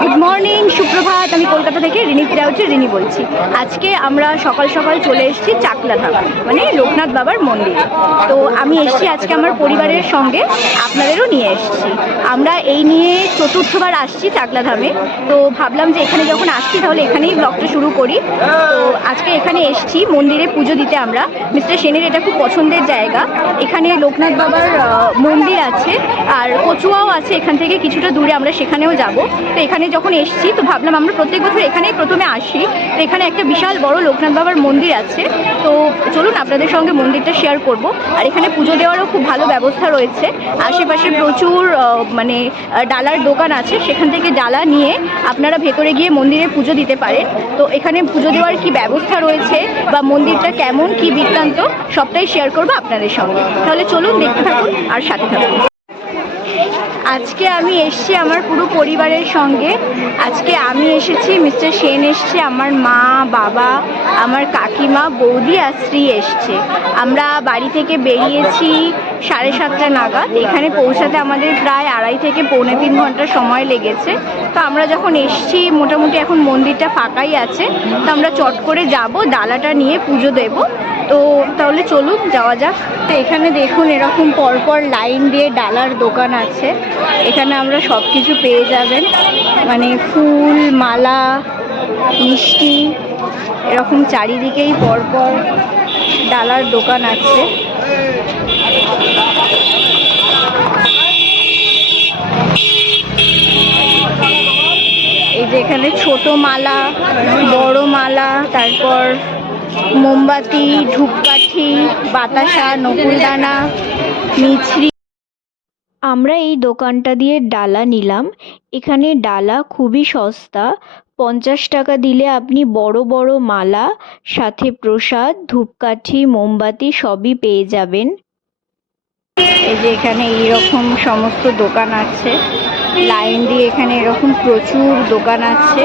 Good morning সুপ্রভাত। আমি কলকাতা থেকে রিনি ফিরাউচি রিনি বলছি। আজকে আমরা সকাল সকাল চলে এসেছি চাকলাধাম মানে লোকনাথ বাবার মন্দির। তো আমি এসেছি আজকে আমার পরিবারের সঙ্গে, আপনাদেরও নিয়ে এসেছি। আমরা এই নিয়ে চতুর্থবার আসছি চাকলাধামে। তো ভাবলাম যে এখানে যখন আসছি, তাহলে এখানেই ব্লগটা শুরু করি। তো আজকে এখানে এসেছি, মন্দিরে পুজো দিতে আমরা। মিস্টার সেনের এটা খুব পছন্দের জায়গা। এখানে লোকনাথ বাবার মন্দির আছে, আর কচুয়াও আছে এখান থেকে কিছুটা দূরে। আমরা সেখানেও যাব তো এখানে যখন এসেছি, তো ভাবলাম আমরা প্রত্যেক বছর এখানেই প্রথমে আসি। তো এখানে একটা বিশাল বড় লোকনাথ বাবার মন্দির আছে। তো চলুন, আপনাদের সঙ্গে মন্দিরটা শেয়ার করব। আর এখানে পুজো দেওয়ারও খুব ভালো ব্যবস্থা রয়েছে। আশেপাশে প্রচুর মানে ডালার দোকান আছে। সেখান থেকে ডালা নিয়ে আপনারা ভেতরে গিয়ে মন্দিরে পুজো দিতে পারেন। তো এখানে পুজো দেওয়ার কি ব্যবস্থা রয়েছে বা মন্দিরটা কেমন, কি বৃত্তান্ত, সবটাই শেয়ার করব আপনাদের সঙ্গে। তাহলে চলুন, দেখতে থাকুন আর সাথে থাকুন। আজকে আমি এসেছি আমার পুরো পরিবারের সঙ্গে। আজকে আমি এসেছি, মিস্টার সেন এসছে, আমার মা, বাবা, আমার কাকিমা, বৌদি আর স্ত্রী এসছে। আমরা বাড়ি থেকে বেরিয়েছি সাড়ে সাতটা নাগাদ। এখানে পৌঁছাতে আমাদের প্রায় আড়াই থেকে পৌনে তিন ঘণ্টা সময় লেগেছে। তো আমরা যখন এসছি, মোটামুটি এখন মন্দিরটা ফাঁকাই আছে। তো আমরা চট করে যাব, ডালাটা নিয়ে পুজো দেব। তো তাহলে চলুন, যাওয়া যাক। তো এখানে দেখুন, এরকম পরপর লাইন দিয়ে ডালার দোকান আছে। এখানে আমরা সব কিছু পেয়ে যাবেন। মানে ফুল, মালা, মিষ্টি, এরকম চারিদিকেই পরপর ডালার দোকান আছে। এই যে এখানে ছোট মালা, বড় মালা, তারপর মোমবাতি, ধূপকাঠি, বাতাসা, নকুলদানা, মিছরি। আমরা এই দোকানটা দিয়ে ডালা নিলাম। এখানে ডালা খুবই সস্তা। পঞ্চাশ টাকা দিলে আপনি বড় বড় মালা, সাথে প্রসাদ, ধূপকাঠি, মোমবাতি সবই পেয়ে যাবেন। এই যে এখানে এইরকম সমস্ত দোকান আছে। লাইন দিয়ে এখানে এরকম প্রচুর দোকান আছে।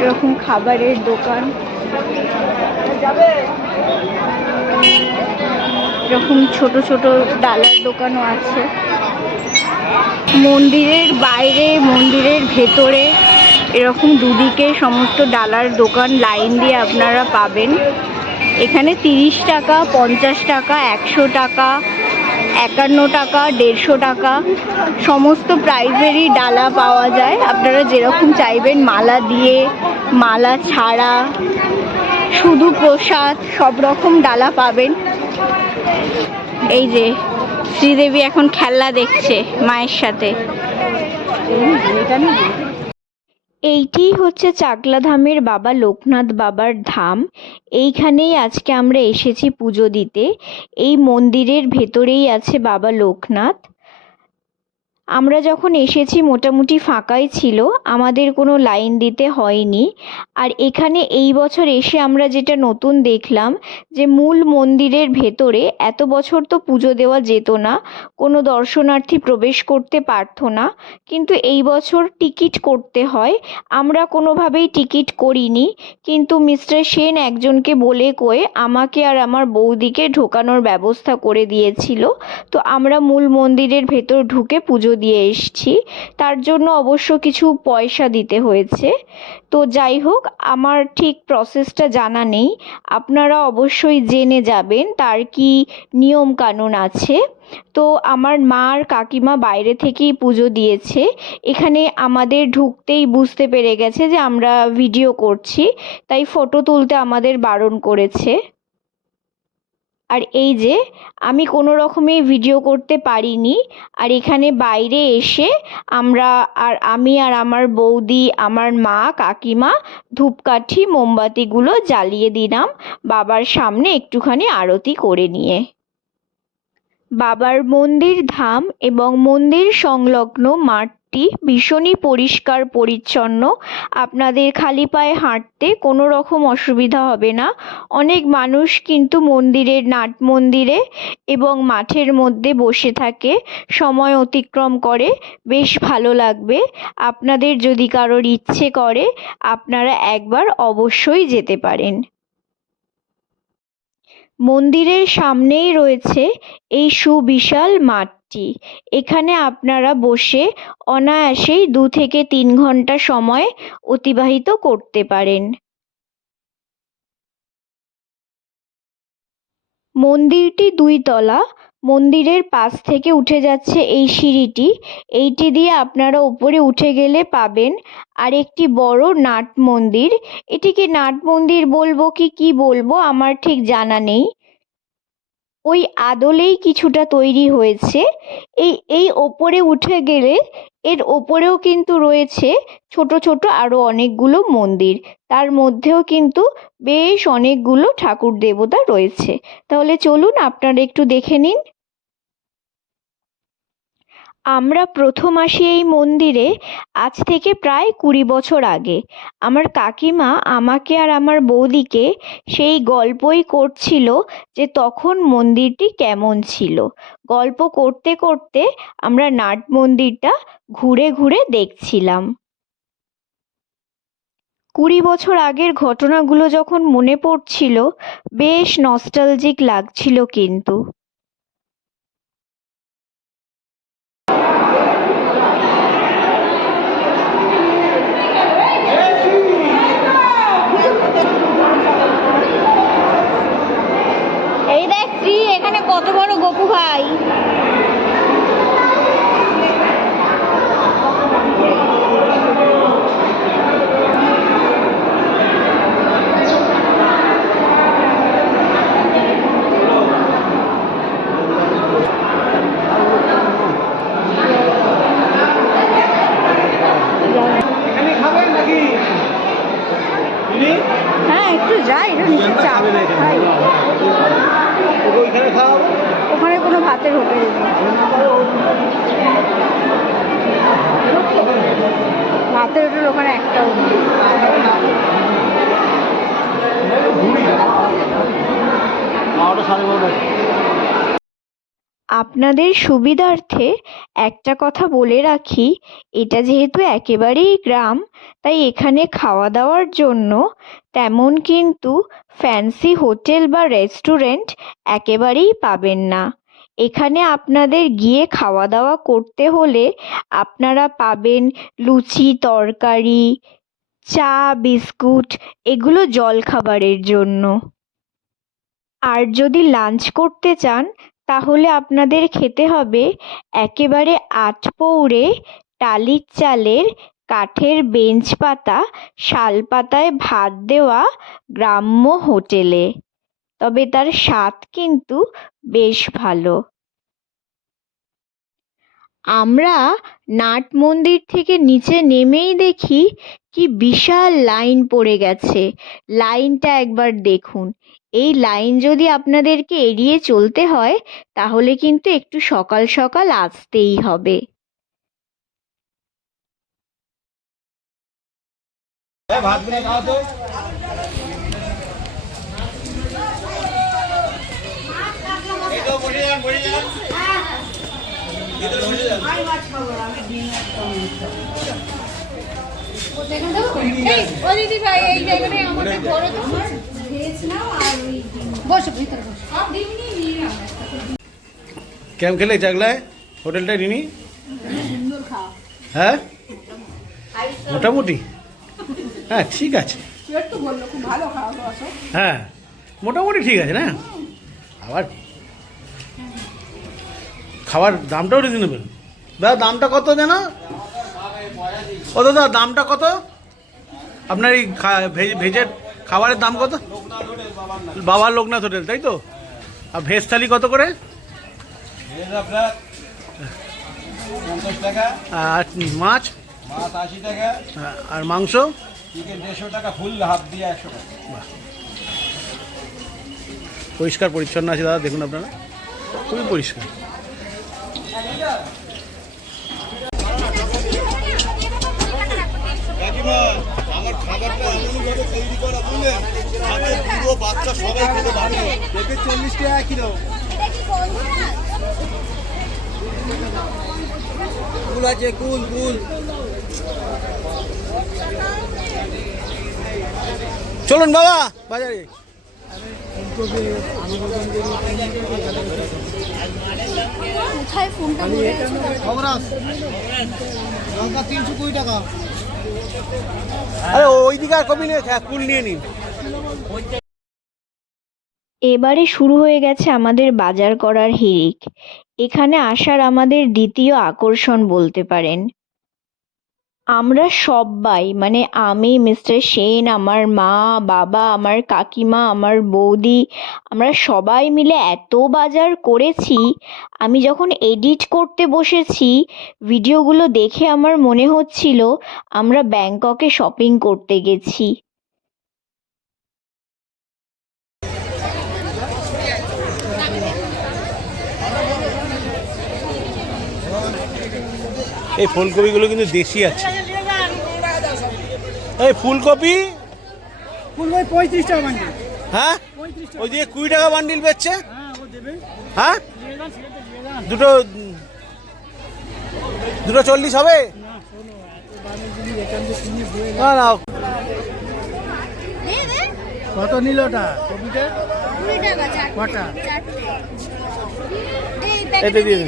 এরকম খাবারের দোকান। এরকম ছোট ছোট ডালার দোকানও আছে। মন্দিরের বাইরে, মন্দিরের ভেতরে এরকম দুদিকে সমস্ত ডালার দোকান, লাইন দিয়ে আপনারা পাবেন। এখানে তিরিশ টাকা, পঞ্চাশ টাকা, একশো টাকা, একান্ন টাকা, দেড়শো টাকা। সমস্ত প্রাইজেরই ডালা পাওয়া যায়। আপনারা যেরকম চাইবেন, মালা দিয়ে, মালা ছাড়া, শুধু প্রসাদ, সব রকম ডালা পাবেন। এই যে, শ্রীদেবী এখন খেলা দেখছে মায়ের সাথে। এইটি হচ্ছে চাকলাধামের বাবা লোকনাথ বাবার ধাম। এইখানেই আজকে আমরা এসেছি পুজো দিতে। এই মন্দিরের ভেতরেই আছে বাবা লোকনাথ। আমরা যখন এসেছি মোটামুটি ফাঁকাই ছিল, আমাদের কোনো লাইন দিতে হয়নি। আর এখানে এই বছর এসে আমরা যেটা নতুন দেখলাম, যে মূল মন্দিরের ভেতরে এত বছর তো পুজো দেওয়া যেত না, কোনো দর্শনার্থী প্রবেশ করতে পারতো না। কিন্তু এই বছর টিকিট করতে হয়। আমরা কোনোভাবেই টিকিট করিনি। কিন্তু মিস্টার সেন একজনকে বলে কয়ে আমাকে আর আমার বৌদিকে ঢোকানোর ব্যবস্থা করে দিয়েছিল। তো আমরা মূল মন্দিরের ভেতর ঢুকে পুজো দিয়ে এসছি। তার জন্য অবশ্য কিছু পয়সা দিতে হয়েছে। তো যাই হোক, আমার ঠিক প্রসেসটা জানা নেই। আপনারা অবশ্যই জেনে যাবেন তার কি নিয়ম কানুন আছে। তো আমার মা আর কাকিমা বাইরে থেকেই পুজো দিয়েছে। এখানে আমাদের ঢুকতেই বুঝতে পেরে গেছে যে আমরা ভিডিও করছি। তাই ফটো তুলতে আমাদের বারণ করেছে। আর এই যে, আমি কোনো রকমে ভিডিও করতে পারিনি, আর এখানে বাইরে এসে আমরা আর আমি আর আমার বৌদি, আমার মা, কাকিমা, ধূপকাঠি, মোমবাতিগুলো জ্বালিয়ে দিলাম বাবার সামনে একটুখানি আরতি করে নিয়ে। বাবার মন্দির ধাম এবং মন্দির সংলগ্ন মাঠ মন্দিরটি ভীষণই পরিষ্কার, পরিচ্ছন্ন। আপনাদের খালি পায়ে হাঁটতে কোনো রকম অসুবিধা হবে না। অনেক মানুষ কিন্তু মন্দিরের নাট মন্দিরে এবং মাঠের মধ্যে বসে থাকে। সময় অতিক্রম করে। বেশ ভালো লাগবে। আপনাদের যদি কারোর ইচ্ছে করে, আপনারা একবার অবশ্যই যেতে পারেন। মন্দিরের সামনেই রয়েছে এই সুবিশাল মাঠটি এখানে আপনারা বসে অনায়াসেই দু থেকে তিন ঘণ্টা সময় অতিবাহিত করতে পারেন। মন্দিরটি দুই তলা। মন্দিরের পাশ থেকে উঠে যাচ্ছে এই সিঁড়িটি। এইটি দিয়ে আপনারা উপরে উঠে গেলে পাবেন আর একটি বড় নাট মন্দির। এটিকে নাট মন্দির বলব কি কি বলব আমার ঠিক জানা নেই। ওই আদলেই কিছুটা তৈরি হয়েছে। এই এই ওপরে উঠে গেলে এর ওপরেও কিন্তু রয়েছে ছোট ছোট আরও অনেকগুলো মন্দির। তার মধ্যেও কিন্তু বেশ অনেকগুলো ঠাকুর দেবতা রয়েছে। তাহলে চলুন আপনারা একটু দেখে নিন আমরা প্রথম আসি এই মন্দিরে আজ থেকে প্রায় কুড়ি বছর আগে। আমার কাকিমা আমাকে আর আমার বৌদিকে সেই গল্পই করছিল যে তখন মন্দিরটি কেমন ছিল। গল্প করতে করতে আমরা নাট মন্দিরটা ঘুরে ঘুরে দেখছিলাম। কুড়ি বছর আগের ঘটনাগুলো যখন মনে পড়ছিল, বেশ নস্টালজিক লাগছিল কিন্তু এই দেখ শ্রী এখানে কত বড় গপু ভাই এখানে খাবেন নাকি দিদি হ্যাঁ একটু যাই এটা নিচে চা খাই ওকে ওইখানে খাওয়াবো ওখানে কোনো ভাতের হোটেল নেই ভাতের হোটেল ওখানে একটাও নেই বারোটা সাড়ে বারোটা আপনাদের সুবিধার্থে একটা কথা বলে রাখি, এটা যেহেতু একেবারেই গ্রাম, তাই এখানে খাওয়া দাওয়ার জন্য তেমন কিন্তু ফ্যান্সি হোটেল বা রেস্টুরেন্ট একেবারেই পাবেন না। এখানে আপনাদের গিয়ে খাওয়া দাওয়া করতে হলে আপনারা পাবেন লুচি, তরকারি, চা, বিস্কুট, এগুলো জলখাবারের জন্য। আর যদি লাঞ্চ করতে চান তাহলে আপনাদের খেতে হবে একেবারে আটপৌরে টালির চালের কাঠের বেঞ্চ পাতা, শাল পাতায় ভাত দেওয়া গ্রাম্য হোটেলে। তবে তার স্বাদ কিন্তু বেশ ভালো। আমরা নাট মন্দির থেকে নিচে নেমেই দেখি কি বিশাল লাইন পড়ে গেছে। লাইনটা একবার দেখুন। এই লাইন যদি আপনাদেরকে এড়িয়ে চলতে হয় তাহলে কিন্তু একটু সকাল সকাল আসতেই হবে। ভাতগুলো খাও তো। এই তো বসে যান ভিতরে বসে যান কেমন খেলে চাকলায় হোটেলটা রিনি? হ্যাঁ? মোটামুটি। হ্যাঁ ঠিক আছে। হ্যাঁ মোটামুটি ঠিক আছে না? আবার খাবার দামটাও রিজনেবল দাদা দামটা কত জানো ও দাদা দামটা কত? আপনার এই খা- ভেজ ভেজের খাবারের দাম কত? বাবার লোকনাথ হোটেল তাই তো? আর ভেজ থালি কত করে? আর মাছ? মাছ আশি টাকা আর মাংস? চিকেন দেড়শো টাকা ফুল হাফ দিয়ে একশো টাকা। পরিষ্কার পরিচ্ছন্ন আছে দাদা দেখুন আপনারা। খুবই পরিষ্কার। চল্লিশ টাকা কিলো। কুল আছে কুল কুল। চলুন বাবা বাজারে। তিনশো কুড়ি টাকা। আরে ওইদিকে আর কবি নিয়ে হ্যাঁ, কুল নিয়ে নিন। এবারে শুরু হয়ে গেছে আমাদের বাজার করার হিড়িক। এখানে আসার আমাদের দ্বিতীয় আকর্ষণ বলতে পারেন। আমরা সবাই মানে আমি, মিস্টার সেন আমার মা, বাবা, আমার কাকিমা, আমার বৌদি, আমরা সবাই মিলে এত বাজার করেছি, আমি যখন এডিট করতে বসেছি, ভিডিওগুলো দেখে আমার মনে হচ্ছিল আমরা ব্যাংককে শপিং করতে গেছি। এই ফুলকপিগুলো কিন্তু দেশি আছে। এই ফুলকপি? ফুল ভাই পঁয়ত্রিশ টাকা বান্ডিল হ্যাঁ? ওই দিকে কুড়ি টাকা বান্ডিল বেচছে? হ্যাঁ ও দেবে। হ্যাঁ? দুটো দুটো চল্লিশ হবে? না না কত নিল ওটা? কপিটা? কটা? এতে দিয়ে।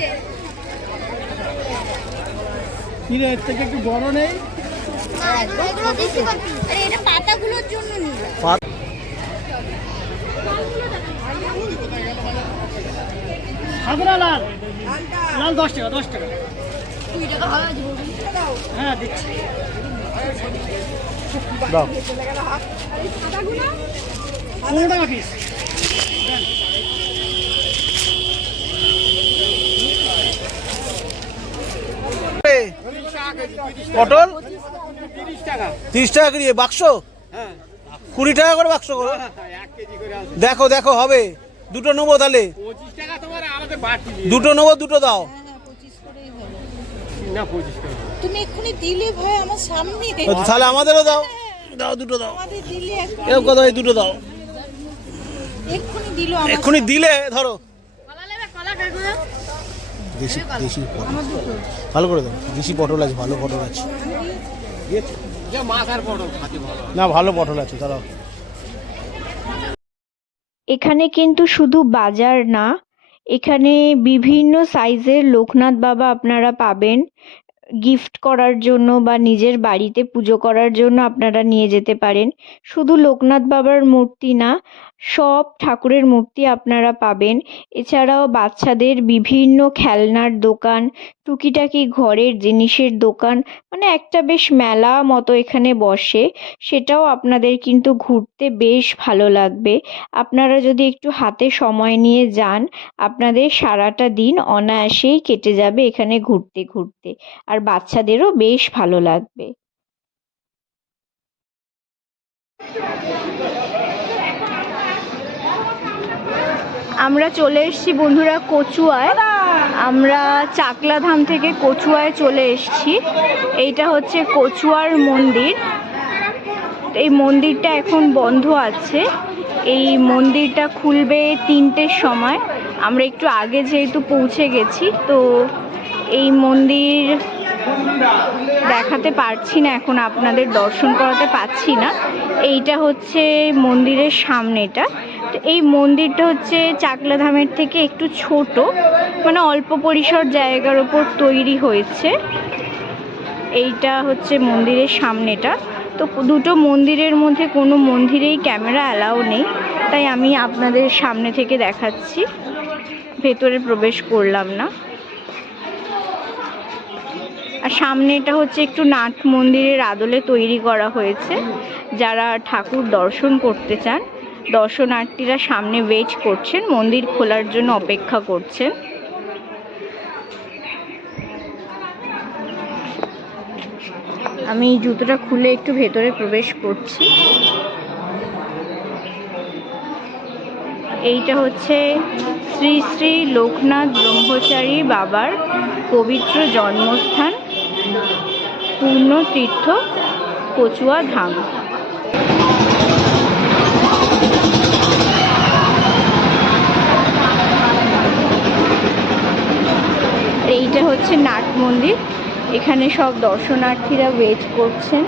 কিরে এর থেকে একটু বড় নেই। পাতাগুলোর জন্য সাদরা লাল লাল দশ টাকা দশ টাকা। হয় হ্যাঁ দিচ্ছি পনেরো টাকা পিস পটল? তিরিশ টাকা। করে বাক্স? কুড়ি টাকা করে বাক্স করো দেখো দেখো হবে। দুটো নেব তাহলে। দুটো নেব দুটো দাও। তুমি এক্ষুনি দিলে ভাই আমার সামনে। তাহলে আমাদেরও দাও। দাও দুটো দাও। আমাদের দিলে একবার এরকম কথা দুটো দাও। এক্ষুনি দিল আমার এক্ষুনি দিলে ধরো। দেশি দেশি পটল। ভালো করে দাও দেশি পটল আছে ভালো পটল আছে। না ভালো পটল আছে দাঁড়াও। এখানে কিন্তু শুধু বাজার না এখানে বিভিন্ন সাইজের লোকনাথ বাবা আপনারা পাবেন। গিফট করার জন্য বা নিজের বাড়িতে পুজো করার জন্য আপনারা নিয়ে যেতে পারেন। শুধু লোকনাথ বাবার মূর্তি না সব ঠাকুরের মূর্তি আপনারা পাবেন। এছাড়াও বাচ্চাদের বিভিন্ন খেলনার দোকান, টুকিটাকি ঘরের জিনিসের দোকান মানে একটা বেশ মেলা মতো এখানে বসে। সেটাও আপনাদের কিন্তু ঘুরতে বেশ ভালো লাগবে। আপনারা যদি একটু হাতে সময় নিয়ে যান, আপনাদের সারাটা দিন অনায়াসেই কেটে যাবে এখানে ঘুরতে ঘুরতে। আর বাচ্চাদেরও বেশ ভালো লাগবে। আমরা চলে এসেছি বন্ধুরা কচুয়ায়। আমরা চাকলাধাম থেকে কচুয়ায় চলে এসেছি। এইটা হচ্ছে কচুয়ার মন্দির। এই মন্দিরটা এখন বন্ধ আছে। এই মন্দিরটা খুলবে তিনটের সময়। আমরা একটু আগে যেহেতু পৌঁছে গেছি, তো এই মন্দির দেখাতে পারছি না, এখন আপনাদের দর্শন করাতে পারছি না। এইটা হচ্ছে মন্দিরের সামনেটা। এই মন্দিরটা হচ্ছে চাকলাধামের থেকে একটু ছোট মানে অল্প পরিসর জায়গার ওপর তৈরি হয়েছে। এইটা হচ্ছে মন্দিরের সামনেটা। তো দুটো মন্দিরের মধ্যে কোনো মন্দিরেই ক্যামেরা অ্যালাউ নেই, তাই আমি আপনাদের সামনে থেকে দেখাচ্ছি। ভেতরে প্রবেশ করলাম না। আর সামনে এটা হচ্ছে একটু নাট মন্দিরের আদলে তৈরি করা হয়েছে, যারা ঠাকুর দর্শন করতে চান। দর্শনার্থীরা সামনে ওয়েট করছেন, মন্দির খোলার জন্য অপেক্ষা করছেন। আমি জুতোটা খুলে একটু ভেতরে প্রবেশ করছি। এইটা হচ্ছে শ্রী শ্রী লোকনাথ ব্রহ্মচারী বাবার পবিত্র জন্মস্থান, পূর্ণতীর্থ কচুয়া ধাম। হচ্ছে নাট মন্দির। এখানে সব দর্শনার্থীরা ওয়েট করছেন।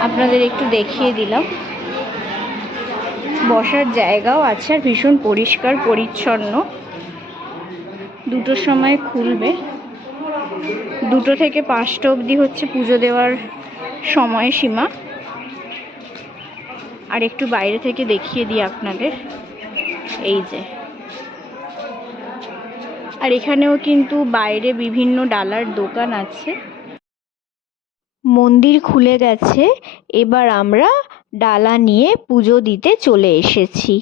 আপনাদের একটু দেখিয়ে দিলাম। বসার জায়গাও আছে আর ভীষণ পরিষ্কার, পরিচ্ছন্ন। দুটোর সময় খুলবে। দুটো থেকে পাঁচটা অবধি হচ্ছে পুজো দেওয়ার সময়সীমা। আর একটু বাইরে থেকে দেখিয়ে দিই আপনাদের। এই যে। আর এখানেও কিন্তু বাইরে বিভিন্ন ডালার দোকান আছে। মন্দির খুলে গেছে। এবার আমরা ডালা নিয়ে পুজো দিতে চলে এসেছি।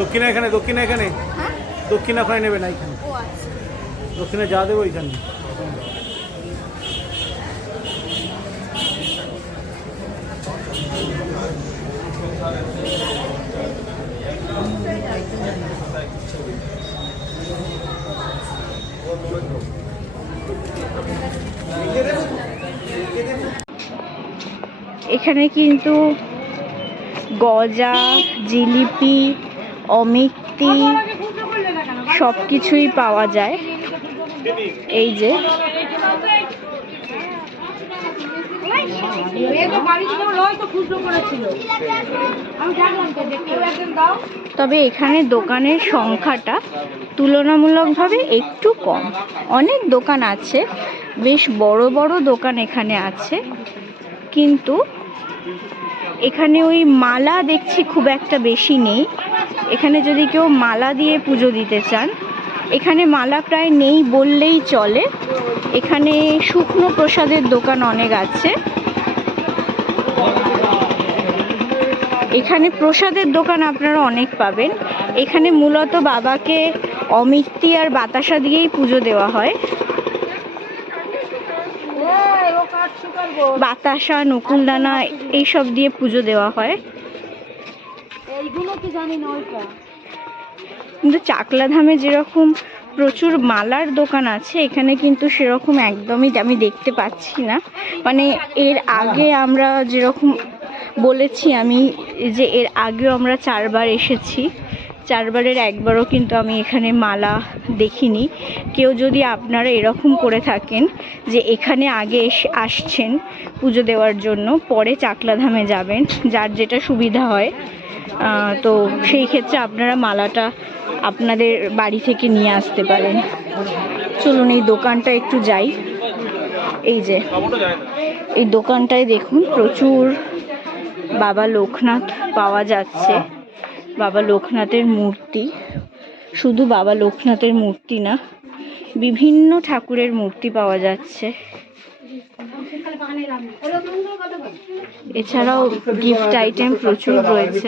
দক্ষিণা এখানে দক্ষিণা এখানে? দক্ষিণা ওখানে নেবে না এখানে? দক্ষিণা যা দেবো ওইখানে। এখানে কিন্তু গজা জিলিপি অমিক্তি সব কিছুই পাওয়া যায়। এই যে। তবে এখানে দোকানের সংখ্যাটা তুলনামূলকভাবে একটু কম। অনেক দোকান আছে, বেশ বড় বড় দোকান এখানে আছে। কিন্তু এখানে ওই মালা দেখছি খুব একটা বেশি নেই। এখানে যদি কেউ মালা দিয়ে পুজো দিতে চান, এখানে মালা প্রায় নেই বললেই চলে। এখানে শুকনো প্রসাদের দোকান অনেক আছে। এখানে প্রসাদের দোকান আপনারা অনেক পাবেন। এখানে মূলত বাবাকে অমিত্তি আর বাতাসা দিয়েই পুজো দেওয়া হয়। বাতাসা, নকুলদানা এইসব দিয়ে পুজো দেওয়া হয়। কিন্তু চাকলা ধামে যেরকম প্রচুর মালার দোকান আছে, এখানে কিন্তু সেরকম একদমই আমি দেখতে পাচ্ছি না। মানে এর আগে আমরা যেরকম বলেছি আমি যে এর আগেও আমরা চারবার এসেছি। চারবারের একবারও কিন্তু আমি এখানে মালা দেখিনি। কেউ যদি আপনারা এরকম করে থাকেন যে এখানে আগে এসে, আসছেন পুজো দেওয়ার জন্য, পরে চাকলা ধামে যাবেন, যার যেটা সুবিধা হয় তো সেই ক্ষেত্রে আপনারা মালাটা আপনাদের বাড়ি থেকে নিয়ে আসতে পারেন। চলুন, এই দোকানটা একটু যাই। এই যে, এই দোকানটায় দেখুন, প্রচুর বাবা লোকনাথ পাওয়া যাচ্ছে। বাবা লোকনাথের মূর্তি। শুধু বাবা লোকনাথের মূর্তি না, বিভিন্ন ঠাকুরের মূর্তি পাওয়া যাচ্ছে। এছাড়াও গিফট আইটেম প্রচুর রয়েছে।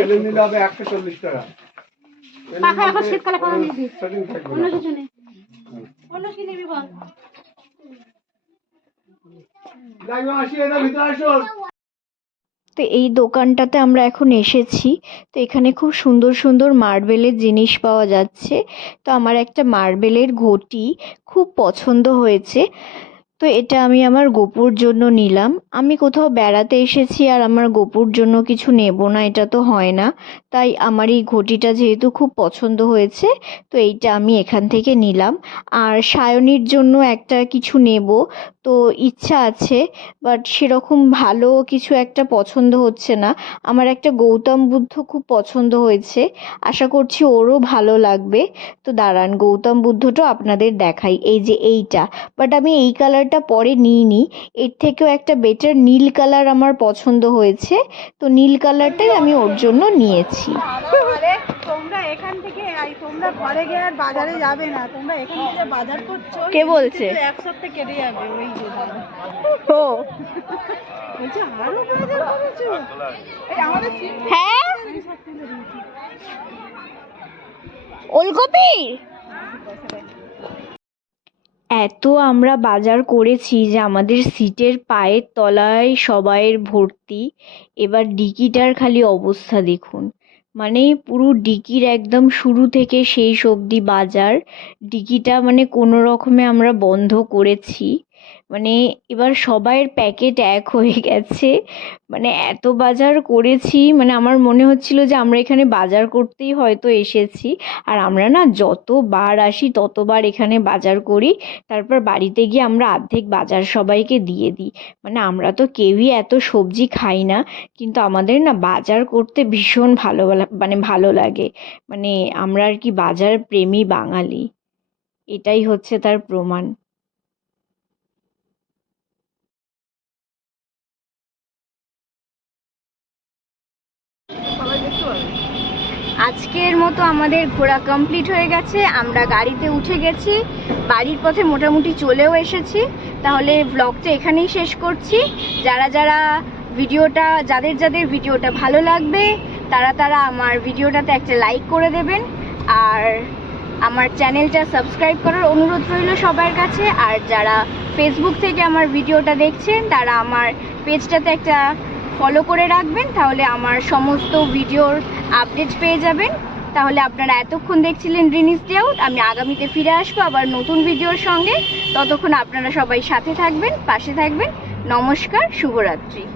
তো এই দোকানটাতে আমরা এখন এসেছি। তো এখানে খুব সুন্দর সুন্দর মার্বেলের জিনিস পাওয়া যাচ্ছে। তো আমার একটা মার্বেলের ঘটি খুব পছন্দ হয়েছে। তো এটা আমি আমার গোপুর জন্য নিলাম। আমি কোথাও বেড়াতে এসেছি আর আমার গোপুর জন্য কিছু নেব না, এটা তো হয় না। তাই আমার এই ঘটিটা যেহেতু খুব পছন্দ হয়েছে, তো এইটা আমি এখান থেকে নিলাম। আর সায়নির জন্য একটা কিছু নেব, তো ইচ্ছা আছে বাট সেরকম ভালো কিছু একটা পছন্দ হচ্ছে না। আমার একটা গৌতম বুদ্ধ খুব পছন্দ হয়েছে, আশা করছি ওরও ভালো লাগবে। তো দাঁড়ান, গৌতম বুদ্ধটা আপনাদের দেখাই, এই যে এইটা। বাট আমি এই কালারটা পরে নিইনি, এর থেকেও একটা বেটার নীল কালার আমার পছন্দ হয়েছে, তো নীল কালারটাই আমি ওর জন্য নিয়েছি। করেছি তোমরা এখান থেকে তোমরা ঘরে গিয়ে আর বাজারে যাবে না। তোমরা এখান থেকে বাজার করছ কে বলছে? এক সপ্তাহ কেটে যাবে ওই ও। বলছে আরও বাজার করেছ? এই আমাদের হ্যাঁ? ওলকপি? এত আমরা বাজার করেছি যে আমাদের সিটের পায়ের তলায় সবাইয়ের ভর্তি। এবার ডিকিটার খালি অবস্থা দেখুন। মানে পুরো ডিকির একদম শুরু থেকে শেষ অবধি বাজার। ডিকিটা মানে কোনো রকমে আমরা বন্ধ করেছি। মানে এবার সবাইয়ের প্যাকেট এক হয়ে গেছে। মানে এত বাজার করেছি মানে আমার মনে হচ্ছিল যে আমরা এখানে বাজার করতেই হয়তো এসেছি। আর আমরা না যতবার আসি, ততবার এখানে বাজার করি। তারপর বাড়িতে গিয়ে আমরা অর্ধেক বাজার সবাইকে দিয়ে দিই। মানে আমরা তো কেউই এত সবজি খাই না, কিন্তু আমাদের না বাজার করতে ভীষণ ভালো মানে ভালো লাগে। মানে আমরা আর কি বাজার প্রেমী বাঙালি। এটাই হচ্ছে তার প্রমাণ। আজকের মতো আমাদের ঘোরা কমপ্লিট হয়ে গেছে। আমরা গাড়িতে উঠে গেছি। বাড়ির পথে মোটামুটি চলেও এসেছি। তাহলে ব্লগটা এখানেই শেষ করছি। যারা যারা ভিডিওটা, যাদের যাদের ভিডিওটা ভালো লাগবে, তারা তারা আমার ভিডিওটাতে একটা লাইক করে দেবেন। আর আমার চ্যানেলটা সাবস্ক্রাইব করার অনুরোধ রইল সবার কাছে। আর যারা ফেসবুক থেকে আমার ভিডিওটা দেখছেন, তারা আমার পেজটাতে একটা ফলো করে রাখবেন। তাহলে আমার সমস্ত ভিডিওর আপডেট পেয়ে যাবেন। তাহলে আপনারা এতক্ষণ দেখছিলেন রিনিস আউট আমি আগামীতে ফিরে আসব আবার নতুন ভিডিওর সঙ্গে। ততক্ষণ আপনারা সবাই সাথে থাকবেন, পাশে থাকবেন। নমস্কার, শুভরাত্রি।